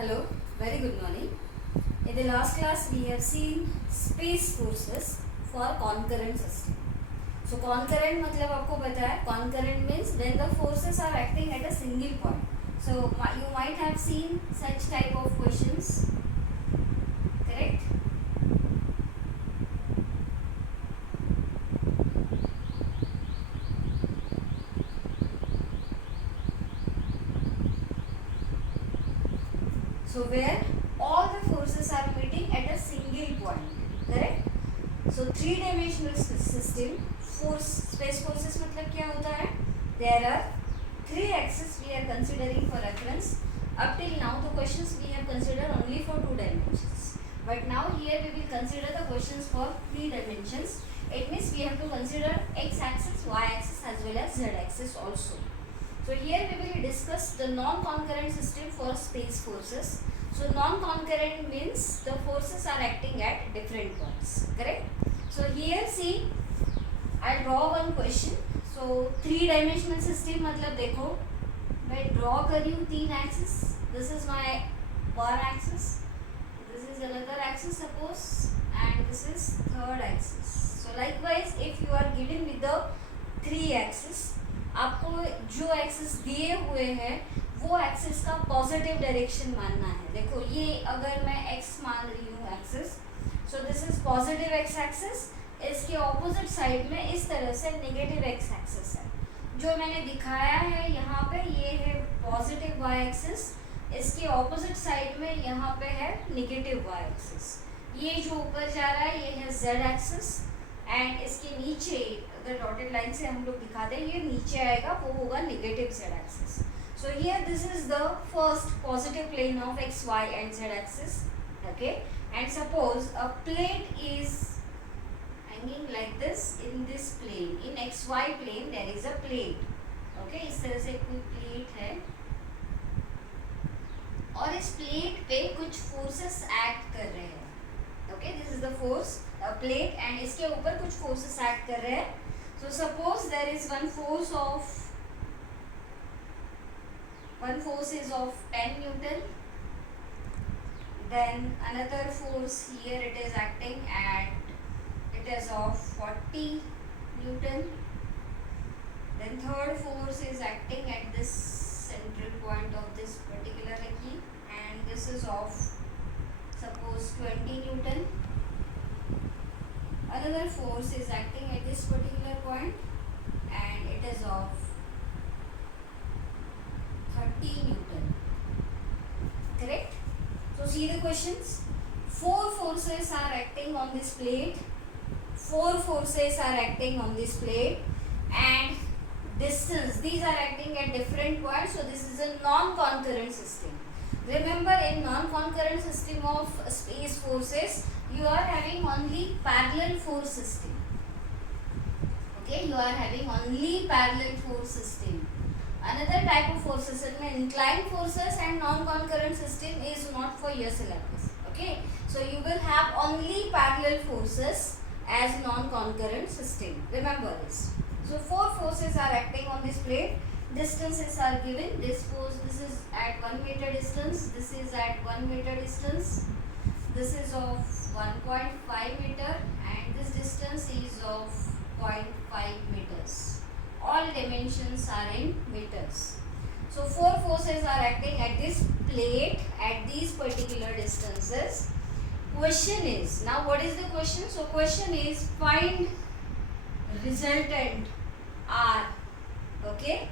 Hello, very good morning. In the last class, we have seen space forces for concurrent system. So concurrent मतलब आपको पता है concurrent means when the forces are acting at a single point. So you might have seen such type of questions, correct? So where all the forces are meeting at a single point, correct? So three dimensional system, force space forces मतलब क्या होता है? There are three axes we are considering for reference. Up till now the questions we have considered only for two dimensions, but now here we will consider the questions for three dimensions. It means we have to consider x axis, y axis as well as z axis also. So here we will discuss the non-concurrent system for space forces. So non-concurrent means the forces are acting at different points, correct? So here see, I draw one question. So three dimensional system मतलब देखो मैं draw कर रही हूँ तीन axis. This is my one axis, this is another axis suppose, and this is third axis. So likewise if you are given with the three axis, आपको जो axis दिए हुए हैं वो एक्सिस का पॉजिटिव डायरेक्शन मानना है. देखो ये अगर मैं एक्स मान रही हूँ axis, so this is positive x axis. इसके ऑपोजिट साइड में इस तरह से नेगेटिव एक्स एक्सिस है. जो मैंने दिखाया है यहाँ पे ये है पॉजिटिव वाई एक्सिस, इसके ऑपोजिट साइड में यहाँ पे है नेगेटिव वाई एक्सिस. ये जो ऊपर जा रहा है ये है जेड एक्सिस, एंड इसके नीचे अगर डॉटेड लाइन से हम लोग दिखा दें ये नीचे आएगा वो होगा negative Z axis. So here this is the first positive plane of X Y and Z axis. Okay, and suppose a plate is hanging like this in this plane. In X Y plane there is a plate. Okay, इस तरह से कोई plate है और इस plate पे कुछ forces act कर रहे हैं. Okay, this is the force plate and इसके ऊपर कुछ फोर्सेस एक्ट कर रहे हैं. So suppose there is one force is of 10 Newton, then another force here it is acting at, it is of 40 Newton, then third force is acting at this central point of this particular key, and this is of suppose 20 Newton. Another force is acting at this particular point and it is of 30 Newton. Correct? So see the questions. Four forces are acting on this plate. Four forces are acting on this plate and distance. These are acting at different points. So this is a non-concurrent system. Remember, in non-concurrent system of space forces, you are having only parallel force system. Okay, you are having only parallel force system. Another type of force system, inclined forces and non-concurrent system is not for your syllabus. Okay, so you will have only parallel forces as non-concurrent system. Remember this. So four forces are acting on this plate. Distances are given. This force, this is at 1 meter distance, this is at 1 meter distance, this is of 1.5 meter and this distance is of 0.5 meters. All dimensions are in meters. So four forces are acting at this plate at these particular distances. Question is, now what is the question? So question is find resultant R. Okay,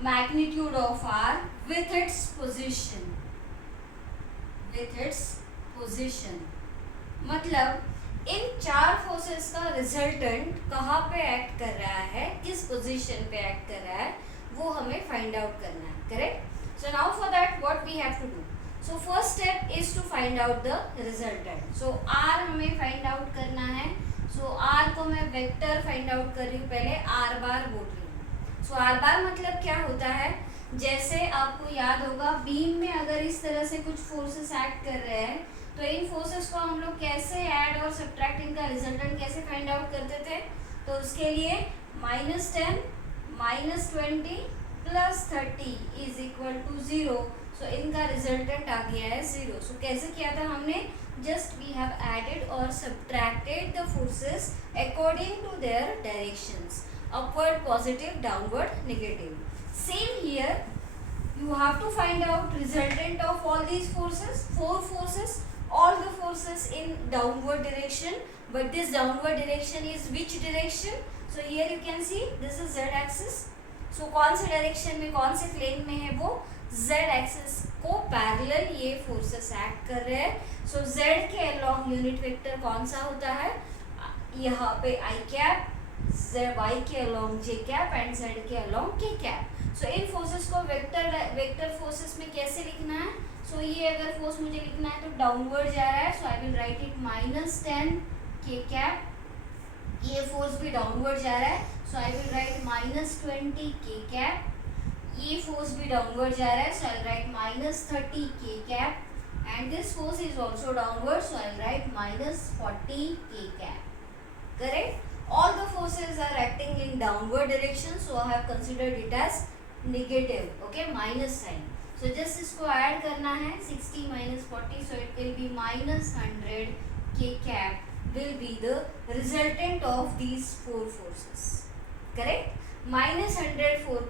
magnitude of R with its position. With its position मतलब इन चार forces का resultant कहाँ पे act कर रहा है, किस position पे एक्ट कर रहा है, वो हमें फाइंड आउट करना है. Correct? So now for that what we have to do. So first step is to find out the resultant. So R हमें फाइंड आउट करना है. सो आर को मैं वेक्टर फाइंड आउट कर रही हूँ, पहले आर बार बोल रही हूँ. सो आर बार मतलब क्या होता है, जैसे आपको याद होगा बीम में अगर इस तरह से कुछ फोर्सेस एक्ट कर रहे हैं तो इन फोर्सेस को हम लोग कैसे ऐड और सब्ट्रैक्ट, इनका रिजल्टेंट कैसे फाइंड आउट करते थे. तो उसके लिए -10, -20, प्लस 30 इज इक्वल टू 0। सो इनका रिजल्टेंट आ गया है 0। सो कैसे किया था हमने, जस्ट वी हैव एडेड और subtracted the forces according to their directions, upward positive, downward negative. Same here, you have to find out resultant of all these forces, four forces, all the forces in downward direction, but this downward direction is which direction? So here you can see this is z axis। so कौन से direction में, कौन से plane में है, वो z axis को parallel ये फोर्सेस एक्ट कर रहे हैं। so z के अलोंग यूनिट वेक्टर कौन सा होता है, यहाँ पे i कैप, y के along j cap and z के अलोंग k कैप। सो इन फोर्सेस को वेक्टर फोर्सेस में कैसे लिखना है, सो ये अगर फोर्स मुझे लिखना है तो डाउनवर्ड जा रहा है, so I will write it -10 k cap. ये फोर्स भी डाउनवर्ड जा रहा है, so I will write -20 k cap. ये फोर्स भी डाउनवर्ड जा रहा है, so I will write -30 k cap and this force is also downward, so I will write -40 k cap. Correct? all the forces are acting in downward direction, so I have considered it as negative, okay, minus sign। so just इसको add करना है, 60 minus 40, so it will be -100 k cap will be the resultant of these four forces, correct? -104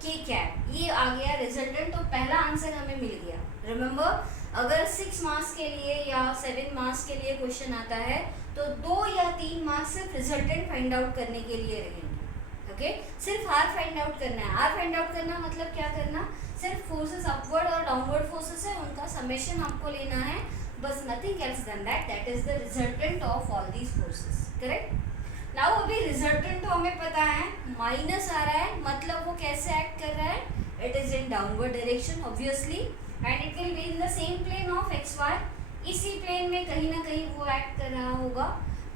k cap ये आ गया resultant. तो पहला answer हमें मिल गया। Remember, अगर 6 मार्क्स के लिए या 7 मार्क्स के लिए क्वेश्चन आता है तो 2 या 3 मार्क्स सिर्फ रिजल्टेंट फाइंड आउट करने के लिए रहेंगे, ओके? सिर्फ आर फाइंड आउट करना है। आर फाइंड आउट करना मतलब क्या करना, सिर्फ फोर्सेस अपवर्ड और डाउनवर्ड फोर्सेस है, उनका समेशन आपको लेना है, बस nothing else than that, that is the resultant of all these forces, correct? Now अभी रिजल्टेंट तो हमें पता है, माइनस आ रहा है मतलब वो कैसे एक्ट कर रहा है, it is in downward direction obviously, and it will be in the same plane of X Y. इसी प्लेन में कहीं ना कहीं वो एक्ट कर रहा होगा,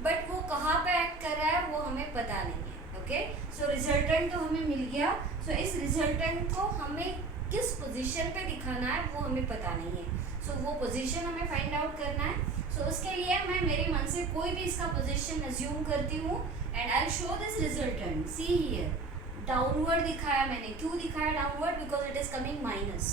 बट वो कहाँ पे एक्ट कर रहा है वो हमें पता नहीं है, ओके? सो रिजल्टेंट तो हमें मिल गया। सो इस रिजल्टेंट को हमें किस पोजीशन पे दिखाना है वो हमें पता नहीं है, सो वो पोजीशन हमें फाइंड आउट करना है। सो उसके लिए मैं मेरे मन से कोई भी इसका पोजीशन अज्यूम करती हूँ and I show this resultant. See here, downward दिखाया मैंने, क्यों दिखाया downward, because it is coming minus.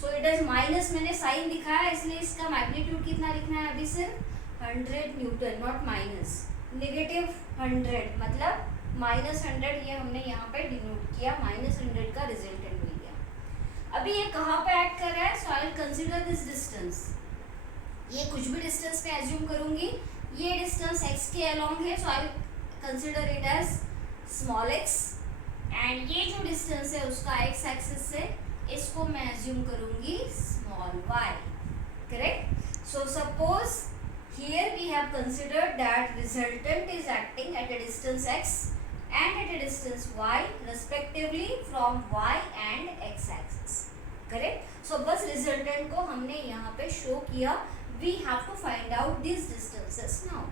So it is minus, मैंने साइन दिखाया इसलिए इसका मैग्नीट्यूड कितना लिखना है अभी, सिर्फ 100 न्यूटन, नॉट माइनस। -100 मतलब -100, ये हमने यहाँ पे डिनोट किया, -100 का रिजल्टेंट मिल गया। अभी ये कहाँ पे एक्ट कर रहा है, so I will consider this distance. ये कुछ भी डिस्टेंस पे एज्यूम करूंगी, ये डिस्टेंस x के अलोंग है, so I will consider it as small x, and ये जो डिस्टेंस है उसका x एक्सिस से, इसको मैं एज्यूम करूंगी small y, correct? So suppose here we have considered that resultant is acting at a distance x and at a distance y respectively from y and x axis, correct? so बस resultant को हमने यहाँ पे show किया। we have to find out these distances now।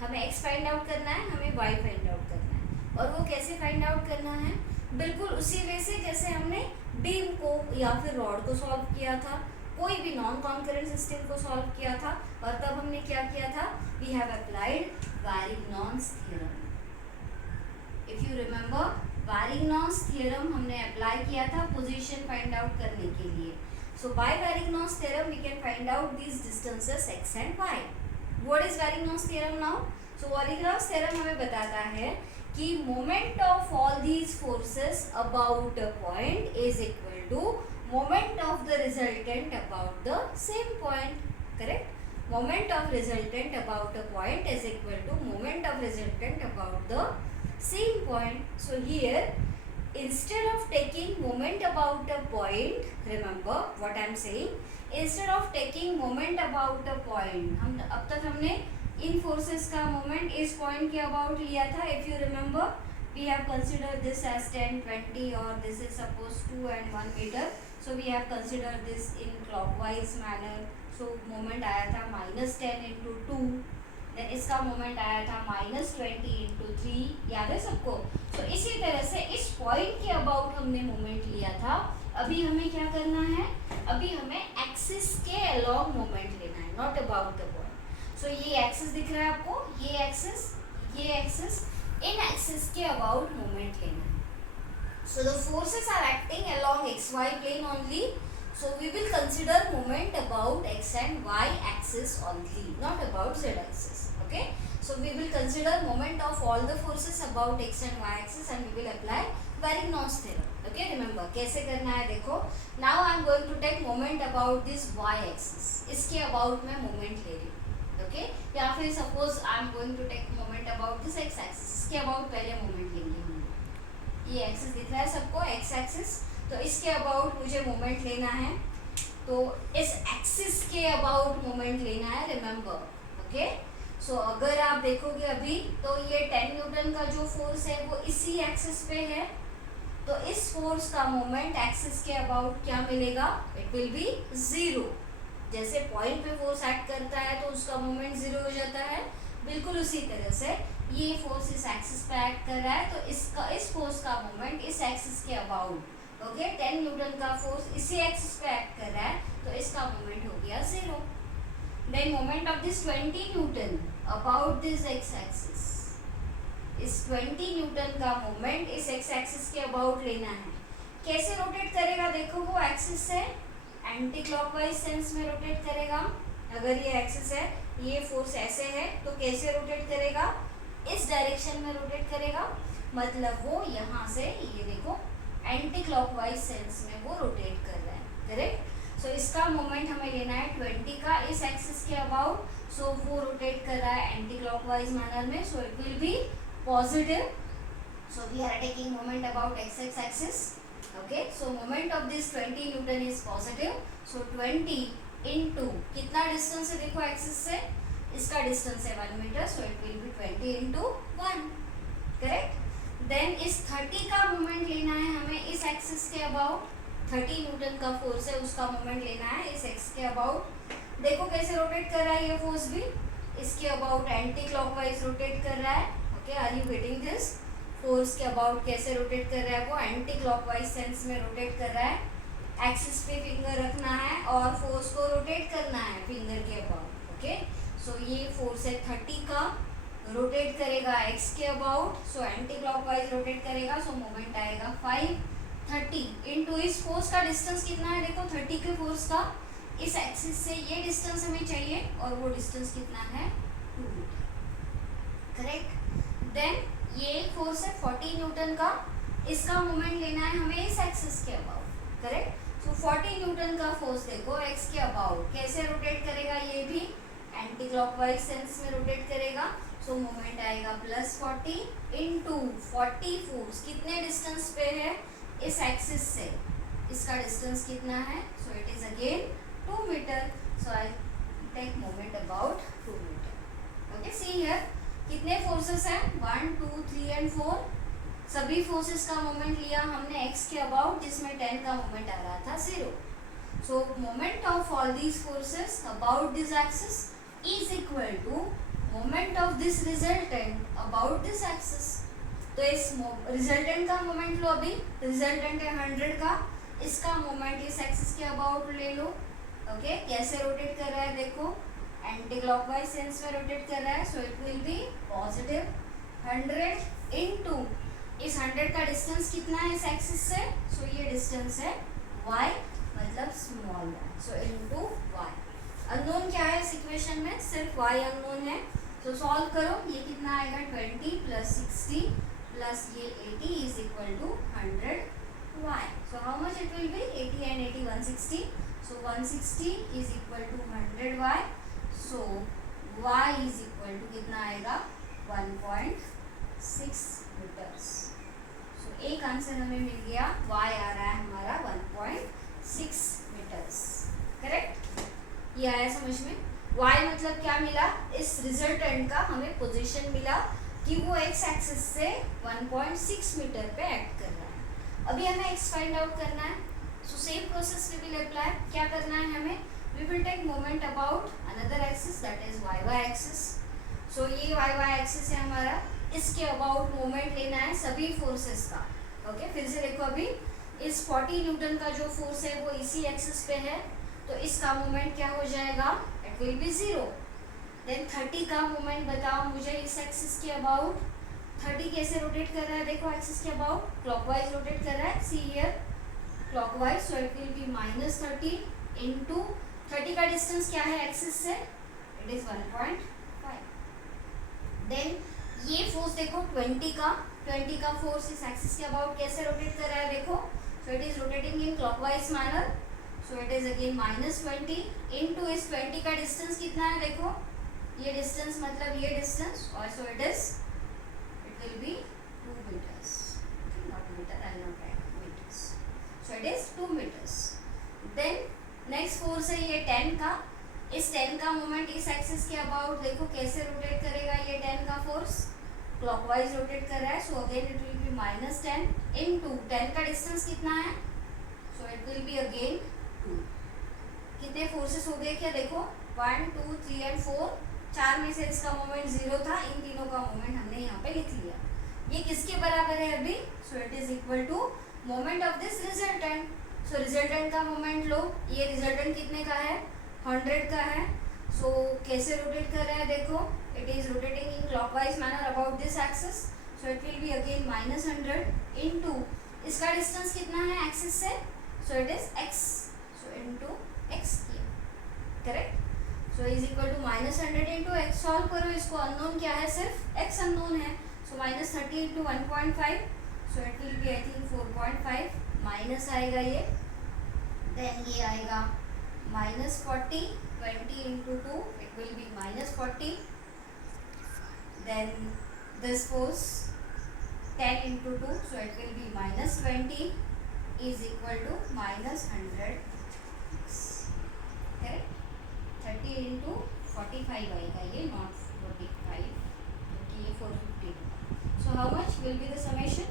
हमें x find out करना है, हमें y फाइंड आउट करना है, और वो कैसे फाइंड आउट करना है, बिल्कुल उसी वे से जैसे हमने बीम को या फिर रॉड को सॉल्व किया था, कोई भी नॉन कॉन्करेंट सिस्टम को सॉल्व किया था, और तब हमने क्या किया था, we have applied Varignon's theorem. If you remember, Varignon's theorem हमने अप्लाई किया था पोजीशन फाइंड आउट करने के लिए। So by Varignon's theorem we can find out these distances x and y। What is Varignon's theorem now? So Varignon's theorem हमें बताता है कि moment of all these forces about a point is equal to moment of the resultant about the same point, correct? moment of resultant about a point is equal to moment of resultant about the same point। so here instead of taking moment about a point, remember what I am saying, instead of taking moment about a point, हम अब तक हमने इन forces का moment इस point के about लिया था। if you remember, we have considered this as 10, 20 or this is suppose 2 and 1 meter। so we have considered this in clockwise manner। so moment आया था -10 into 2, then इसका moment आया था -20 into 3, याद है सबको? so इसी तरह से इस point के about हमने moment लिया था। अभी हमें क्या करना है, अभी हमें axis के along moment लेना है, not about the point। so ये axis दिख रहा है आपको, ये axis, इन एक्सिस के अबाउट मोमेंट लेना है। So the forces are acting along xy plane only. So we will consider moment about x and y axis only, not about z axis. Okay. So we will consider moment of all the forces about x and y axis and we will apply Varigno's theorem. Okay, remember कैसे करना है देखो. Now I am going to take moment about this y axis. इसके about मैं moment ले रही हूँ. Okay, या फिर suppose I am going to take moment about this x axis. इसके about पहले moment लेंगे हम. ये एक्सिस दिख रहा है सबको, एक्स एक्सिस. तो इसके अबाउट मुझे मोमेंट लेना है. तो इस एक्सिस के अबाउट मोमेंट लेना है, रिमेंबर. ओके. सो अगर आप देखोगे अभी तो ये 10 न्यूटन का जो फोर्स है वो इसी एक्सिस पे है. तो इस फोर्स का मोमेंट एक्सिस के अबाउट क्या मिलेगा? It will B 0. जैसे पॉइंट पे फोर्स एक्ट करता है तो उसका मोमेंट 0 हो जाता है, बिल्कुल उसी तरह से ये फोर्स इस एक्सिस पे एक्ट कर रहा है. तो इस फोर्स का मोमेंट इस एक्सिस के अबाउट, ओके, 10 न्यूटन का फोर्स इसी एक्सिस पे एक्ट कर रहा है तो इसका मोमेंट हो गया 0. Then moment of this 20 newton about this X axis. इस 20 न्यूटन का मोमेंट इस एक्स एक्सिस के अबाउट लेना है. कैसे रोटेट करेगा देखो, वो एक्सिस से एंटी क्लॉकवाइज सेंस में रोटेट करेगा. अगर ये एक्सिस है, ये फोर्स ऐसे है तो कैसे रोटेट करेगा? इस डायरेक्शन में रोटेट करेगा. मतलब वो यहाँ से ये देखो एंटी क्लॉकवाइज सेंस में वो रोटेट कर रहा है. करेक्ट. सो इसका मोमेंट हमें लेना है 20 का इस एक्सिस के अबाउट. सो वो रोटेट कर रहा है एंटी क्लॉकवाइज मैनर में. So it will be positive. So we are taking moment about X axis. Okay. So moment of this 20 newton is positive. So 20 into कितना डिस्टेंस है देखो एक्सिस से, इसका डिस्टेंस है 1 metre. So it will be 20 into 1. Correct. Then इस 30 का moment लेना है हमें इस एक्सिस के अबाउट. 30 न्यूटन का फोर्स है उसका मोमेंट लेना है इस एक्स के अबाउट. देखो कैसे रोटेट कर रहा है ये फोर्स भी, इसके अबाउट एंटी क्लॉकवाइज रोटेट कर रहा है. Okay, are you getting this? Force के अबाउट कैसे रोटेट कर रहा है, वो एंटी क्लॉकवाइज सेंस में रोटेट कर रहा है. एक्सिस पे फिंगर रखना है और फोर्स को रोटेट करना है फिंगर के अबाउट. ओके. सो ये फोर्स है 30 का, रोटेट करेगा एक्स के about. So anti clockwise rotate करेगा. सो मोमेंट आएगा 5. 30 इंटू इस फोर्स का डिस्टेंस कितना है देखो, 30 के फोर्स का इस एक्सिस से ये डिस्टेंस हमें चाहिए और वो डिस्टेंस कितना है? 2 मीटर. करेक्ट. देन ये फोर्स है 40 न्यूटन का, इसका मोमेंट लेना है हमें इस एक्सिस के अबाउट. करेक्ट. सो 40 न्यूटन का फोर्स देखो एक्स के अबाउट कैसे रोटेट करेगा, ये भी एंटी क्लॉकवाइज सेंस में रोटेट करेगा. सो मोमेंट आएगा +40 इंटू 40 फोर्स कितने डिस्टेंस पे है इस एक्सिस से, इसका डिस्टेंस कितना है? So it is again 2 metre. So I take moment about 2 metre. Okay. See here कितने फोर्सेस हैं? 1 2 3 एंड 4. सभी फोर्सेस का मोमेंट लिया हमने एक्स के अबाउट, जिसमें 10 का मोमेंट आ रहा था 0. So moment of all these forces about this axis is equal to moment of this resultant about this axis. तो इस रिजल्टेंट का मोमेंट लो, अभी रिजल्टेंट है 100 का, इसका मोमेंट इस एक्सिस के अबाउट ले लो. ओके. कैसे रोटेट कर रहा है देखो, एंटी क्लॉकवाइज सेंस में रोटेट कर रहा है. So it will be positive 100 into इस 100 का डिस्टेंस कितना है इस एक्सिस से. सो ये डिस्टेंस है y, मतलब small y. So into y. Unknown क्या है इस इक्वेशन में? सिर्फ y अननोन है. तो सॉल्व करो, ये कितना आएगा? 20 + 60 प्लस ये 80 is equal to 100y. So how much it will be? 80 and 80 160. So 160 is equal to 100y. So y is equal to कितना आएगा? 1.6 मीटर्स. सो एक आंसर हमें मिल गया, y आ रहा है हमारा 1.6 मीटर्स. करेक्ट. ये आया समझ में? y मतलब क्या मिला? इस रिजल्टेंट का हमें पोजीशन मिला कि वो x एक्सिस से 1.6 मीटर पे एक्ट कर रहा है. अभी हमें x फाइंड आउट करना है. So same process we will apply. क्या करना है हमें? We will take moment about another axis, that is y axis. So ये y एक्सिस है हमारा, इसके अबाउट मोमेंट लेना है सभी फोर्सेस का. ओके. फिर से देखो, अभी इस 40 न्यूटन का जो फोर्स है वो इसी एक्सिस पे है, तो इसका मोमेंट क्या हो जाएगा? Will be 0. देन 30 का मोमेंट बताओ मुझे इस एक्सिस के अबाउट. 30 कैसे रोटेट कर रहा है देखो एक्सिस के अबाउट, क्लॉकवाइज रोटेट कर रहा है, see here clockwise, so it will B -30 into 30 का डिस्टेंस क्या है एक्सिस से, इट इज 1.5। देन ये फोर्स देखो 20 का फोर्स इस एक्सिस के अबाउट कैसे रोटेट कर रहा है देखो, सो it is rotating in clockwise manner, so it is again -20 into इस 20 का डिस्टेंस कितना है देखो, ये डिस्टेंस मतलब ये डिस्टेंस, और so it will be 2 meters, not meter, I will not write meters, so it is 2 meters। then next force है ये 10 का, इस 10 का मोमेंट इस एक्सिस के अबाउट देखो कैसे रोटेट करेगा, ये 10 का फोर्स क्लॉकवाइज रोटेट कर रहा है, so again it will B -10 into 10 का डिस्टेंस कितना है, so it will be again 2। कितने फोर्सेस हो गए क्या देखो, 1 2 3 एंड 4, 4 में से इसका मोमेंट 0 था, इन तीनों का मोमेंट हमने यहाँ पे लिख लिया। ये किसके बराबर है अभी, so it is equal to moment of this resultant, so resultant का मोमेंट लो, ये रिजल्टेंट कितने का है 100 का है, सो कैसे रोटेट कर रहा है देखो, it is rotating in clockwise manner about this axis, so it will be again -100 into इसका डिस्टेंस कितना है एक्सिस से, so it is x, so into x किया, correct, so is equal to -100 into X, solve करो इसको, unknown क्या है सिर्फ x अननोन है, so -30 into 1.5, so it will be I think 4.5, minus आएगा ये, देन ये आएगा -40, 20 into 2 it will be -40, then this force 10 into 2, so it will be -20 is equal to -100, correct, 30 into 45 आएगा ये, नॉट 45, क्योंकि ये 450, so how much will be the summation,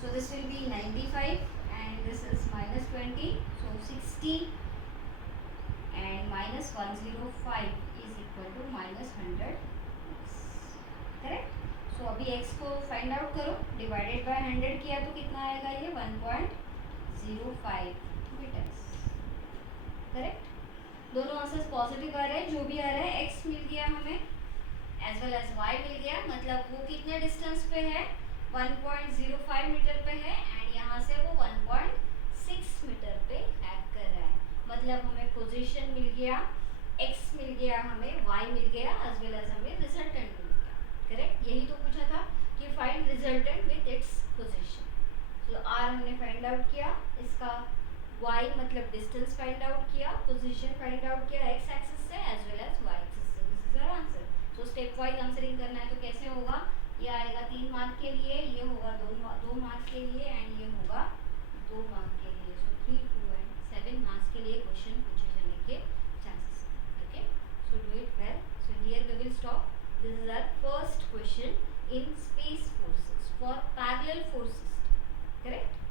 so this will be 95 and this is -20, so 60 and -105 is equal to -100, correct, so अभी x को find out करो, divided by 100 किया तो कितना आएगा ये 1.05 मीटर्स, करेक्ट, दोनों आंसर्स पॉजिटिव आ रहे हैं, जो भी आ रहा है x मिल गया हमें एज वेल एज y मिल गया, मतलब वो कितने डिस्टेंस पे है 1.05 मीटर पे है, एंड यहाँ से वो 1.6 मीटर पे एक्ट कर रहा है, मतलब हमें पोजीशन मिल गया, x मिल गया हमें, y मिल गया, एज वेल एज हमें रिजल्टेंट मिल गया, करेक्ट, यही तो पूछा था कि find resultant with its position, तो r हमने फाइंड आउट किया, इसका y मतलब डिस्टेंस फाइंड आउट किया, पोजीशन फाइंड आउट किया x एक्सिस से as well as y axis से, this is our answer. So step wise answering करना है तो कैसे होगा, ये आएगा 3 मार्क के लिए, ये होगा 2 मार्क के लिए, एंड ये होगा 2 मार्क के लिए, सो 3 2 एंड 7 मार्क्स के लिए क्वेश्चन पूछे जाने के चांसेस हैं, okay, so do it well, so here we will stop, this is our first question in space forces for parallel force system, correct.